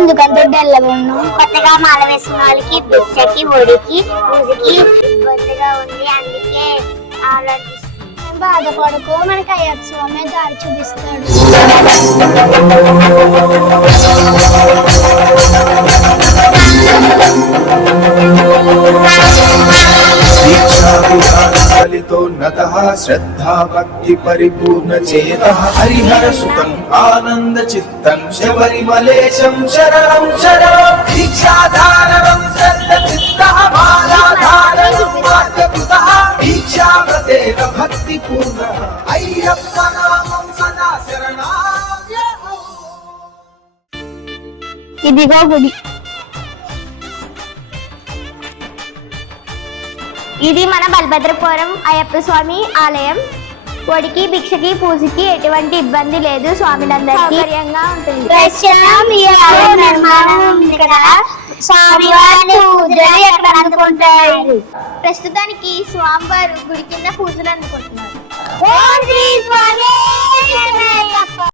ఎందుకంత డెల్లగొండు? కొత్తగా మాల వేసిన వాళ్ళకి భిక్షకి ఒడికి పూజకి ఇబ్బందిగా ఉంది, అందుకే ఆలోచిస్తున్నాను. బాధపడుకో, మనకి అయ్యప్ప స్వామి దారి చూపిస్తాడు. శ్రద్ధా భక్తి పరిపూర్ణ చేతః హరిహర సుతం ఆనంద చిత్తం శబరిమలేశం శరణం శరణం దీక్షాధారణం శ్రద్ధ చిత్తః మాలాధారణం మార్గకృతః దీక్షావ్రతేన భక్తి పూర్ణ అయ్యప్ప నామం సదా శరణాగతం. ఇదిగో గుడి. ఇది మన బలభద్రపురం అయ్యప్ప స్వామి ఆలయం. ఒడికి భిక్షకి పూజకి ఎటువంటి ఇబ్బంది లేదు, స్వామిలందరికీ సౌకర్యంగా ఉంటుంది. ప్రస్తుతానికి స్వామివారు గుడి కింద పూజలు అందుకుంటున్నారు.